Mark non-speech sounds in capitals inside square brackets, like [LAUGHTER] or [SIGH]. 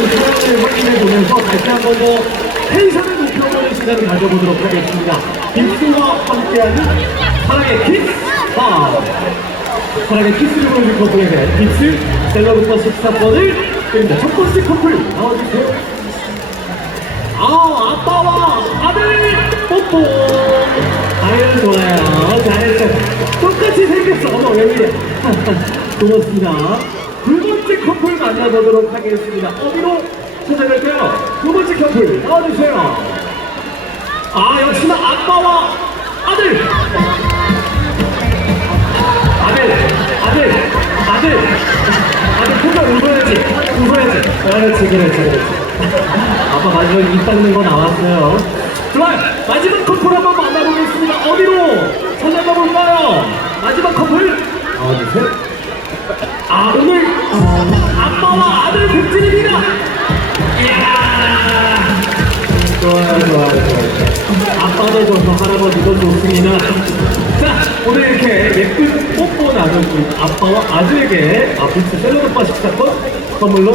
이 사연을 확인해 보면서 다시 한 번 더 텐션을 높여보는 시간을 가져보도록 하겠습니다. 빅스와 함께하는 사랑의 키스! 아, 사랑의 키스를 보여줄 커플에게 빅스 셀러부터 14번을 드립니다. 첫 번째 커플 나와주세요. 아, 아빠와 아들 뽀뽀. 아유, 좋아요. 잘했어. 똑같이 생겼어. 어머, 웬일이야. [LAUGHS] 고맙습니다. 두 번째 커플 만나보도록 하겠습니다. 어디로 찾아갈까요? 두 번째 커플 나와주세요. 아, 역시나 아빠와 아들. 아들, 아들, 아들. 아들 표정 웃어야지. 웃어야지. 그렇지, 그렇지, 그렇지. 아빠 마지막에 입 닦는 거 나왔어요. 좋아요. 마지막 커플 한번 만나보겠습니다. 어디로 찾아가 볼까요? 마지막 커플. 어디세요? 좋고 할아버지도 좋습니다. 자, 오늘 이렇게 예쁜 뽀뽀 우리 아빠와 아들에게 아, 비트 셀러오빠 식사권 선물로